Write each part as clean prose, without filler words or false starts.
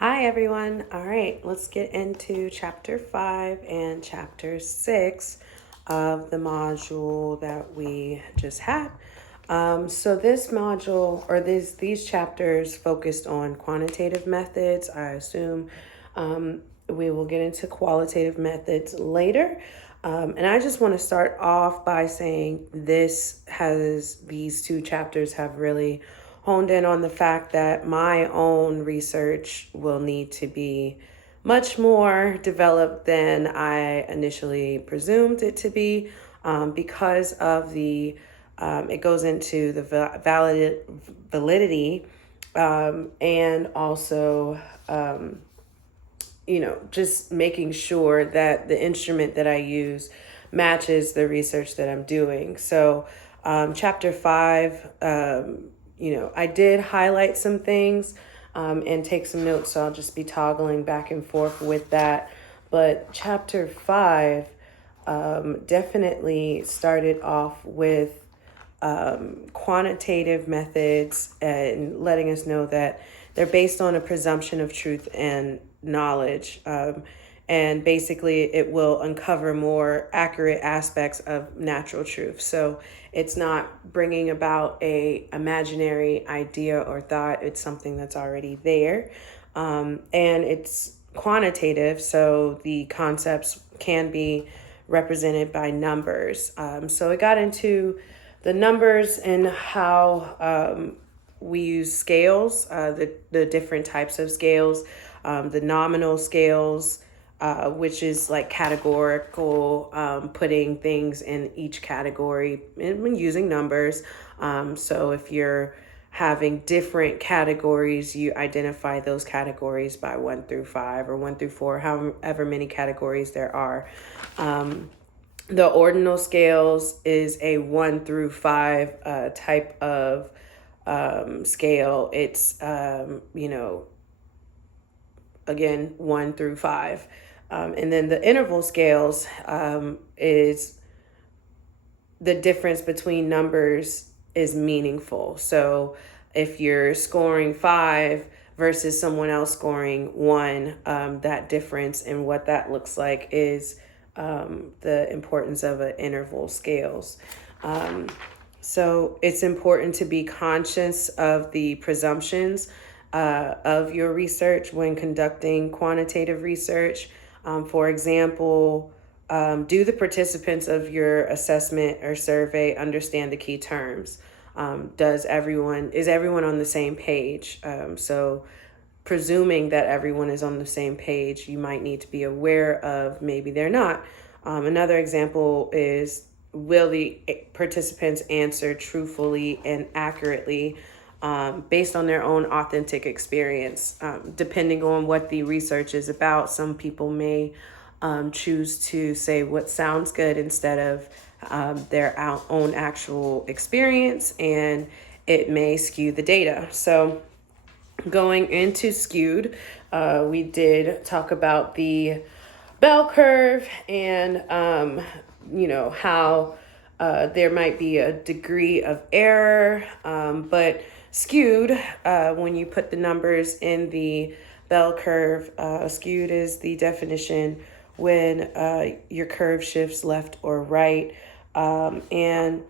Hi, everyone. All right, let's get into chapter 5 and chapter 6 of the module that we just had. So this module or these chapters focused on quantitative methods. I assume we will get into qualitative methods later. And I just want to start off by saying these two chapters have really honed in on the fact that my own research will need to be much more developed than I initially presumed it to be, because of it goes into the validity, and also, just making sure that the instrument that I use matches the research that I'm doing. So, chapter 5, I did highlight some things and take some notes, so I'll just be toggling back and forth with that. But chapter 5 definitely started off with quantitative methods and letting us know that they're based on a presumption of truth and knowledge. And basically, it will uncover more accurate aspects of natural truth. So it's not bringing about a imaginary idea or thought. It's something that's already there, and it's quantitative. So the concepts can be represented by numbers. So it got into the numbers and how we use scales, the different types of scales, the nominal scales, which is like categorical, putting things in each category and using numbers. So if you're having different categories, you identify those categories by 1 through 5 or 1 through 4, however many categories there are. The ordinal scales is a 1 through 5 type of scale. It's, again, 1 through 5. And then the interval scales is the difference between numbers is meaningful. So if you're scoring 5 versus someone else scoring 1, that difference and what that looks like is the importance of an interval scales. So it's important to be conscious of the presumptions of your research when conducting quantitative research. For example, do the participants of your assessment or survey understand the key terms? Is everyone on the same page? So presuming that everyone is on the same page, you might need to be aware of maybe they're not. Another example is, will the participants answer truthfully and accurately based on their own authentic experience? Depending on what the research is about, some people may choose to say what sounds good instead of their own actual experience, and it may skew the data. So going into skewed, we did talk about the bell curve and, how there might be a degree of error, but skewed, when you put the numbers in the bell curve, skewed is the definition when your curve shifts left or right. And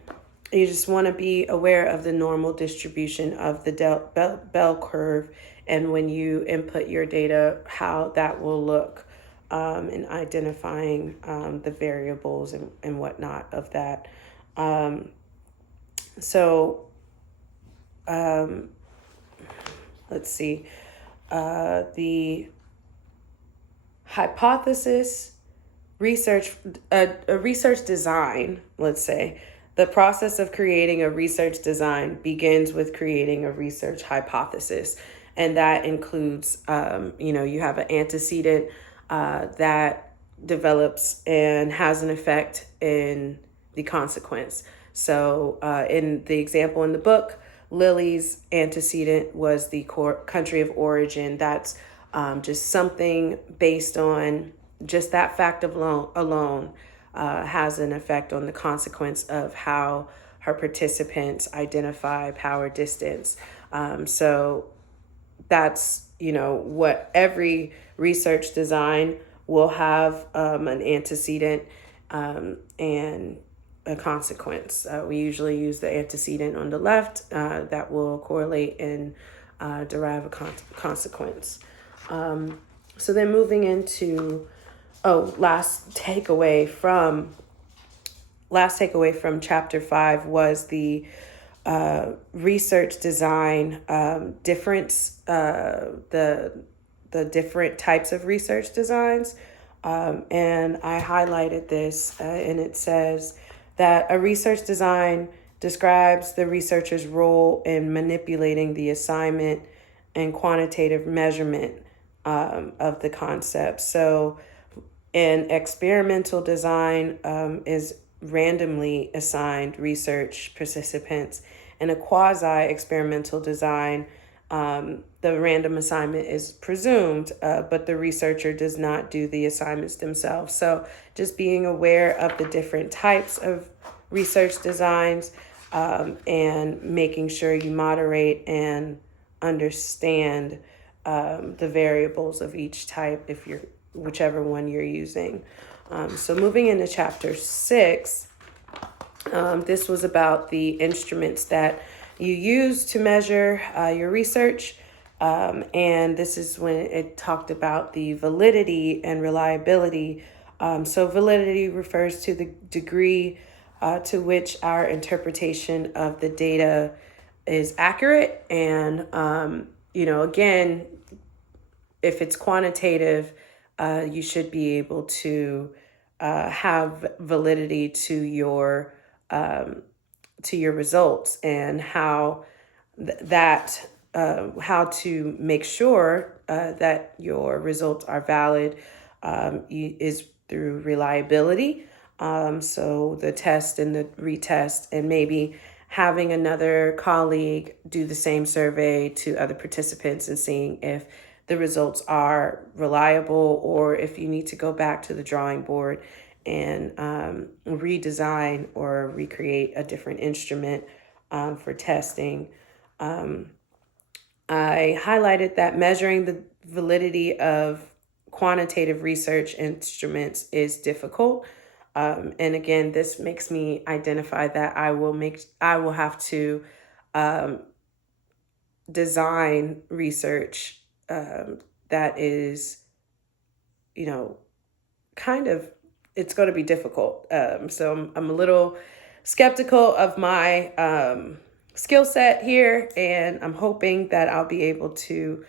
you just want to be aware of the normal distribution of the bell curve, and when you input your data, how that will look, in identifying the variables and whatnot of that. So let's see. The hypothesis research, a research design, let's say. The process of creating a research design begins with creating a research hypothesis. And that includes, you have an antecedent that develops and has an effect in the consequence. So in the example in the book, Lily's antecedent was the country of origin. That's just something based on just that fact alone has an effect on the consequence of how her participants identify power distance. So that's, what every research design will have, an antecedent and a consequence. We usually use the antecedent on the left that will correlate and derive a consequence. So then moving into, last takeaway from chapter 5 was the research design difference, the different types of research designs. And I highlighted this, and it says that a research design describes the researcher's role in manipulating the assignment and quantitative measurement of the concept. So an experimental design is randomly assigned research participants. And a quasi-experimental design, the random assignment is presumed, but the researcher does not do the assignments themselves. So just being aware of the different types of research designs and making sure you moderate and understand the variables of each type if you're whichever one you're using. So moving into chapter 6, this was about the instruments that you use to measure your research. And this is when it talked about the validity and reliability. So validity refers to the degree to which our interpretation of the data is accurate. And, again, if it's quantitative, you should be able to have validity to your results, and how how to make sure that your results are valid is through reliability. So the test and the retest, and maybe having another colleague do the same survey to other participants and seeing if the results are reliable, or if you need to go back to the drawing board and redesign or recreate a different instrument for testing. I highlighted that measuring the validity of quantitative research instruments is difficult. And again, this makes me identify that I will have to design research that is, it's going to be difficult. So I'm a little skeptical of my skill set here, and I'm hoping that I'll be able to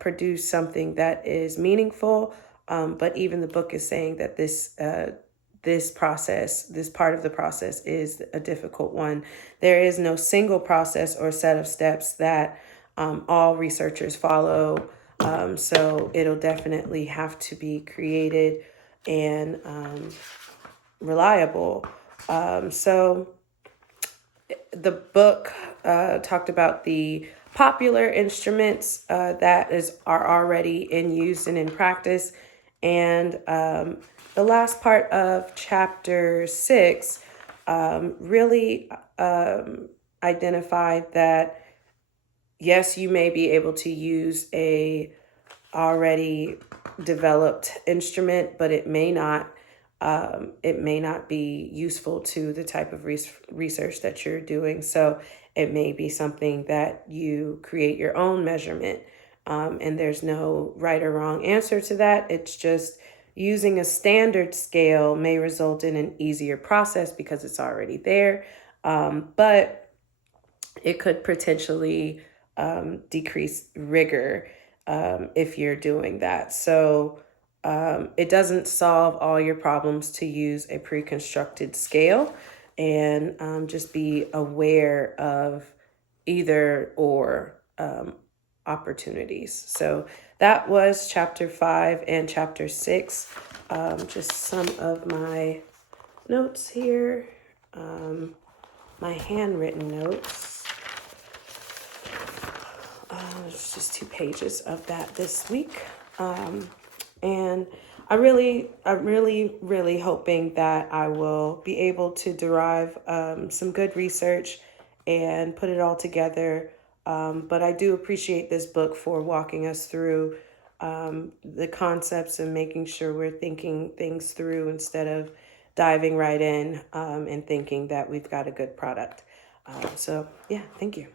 produce something that is meaningful. But even the book is saying that this part of the process is a difficult one. There is no single process or set of steps that all researchers follow. So it'll definitely have to be created and reliable. So the book talked about the popular instruments that are already in use and in practice. And the last part of chapter 6 really identified that yes, you may be able to use a already developed instrument, but it may not be useful to the type of research that you're doing. So it may be something that you create your own measurement, and there's no right or wrong answer to that. It's just using a standard scale may result in an easier process because it's already there, but it could potentially decrease rigor if you're doing that. So it doesn't solve all your problems to use a pre-constructed scale, and just be aware of either or opportunities. So that was chapter 5 and chapter 6. Just some of my notes here, my handwritten notes. It's just 2 pages of that this week. And I'm really hoping that I will be able to derive some good research and put it all together But I do appreciate this book for walking us through the concepts and making sure we're thinking things through instead of diving right in and thinking that we've got a good product. So, yeah, thank you.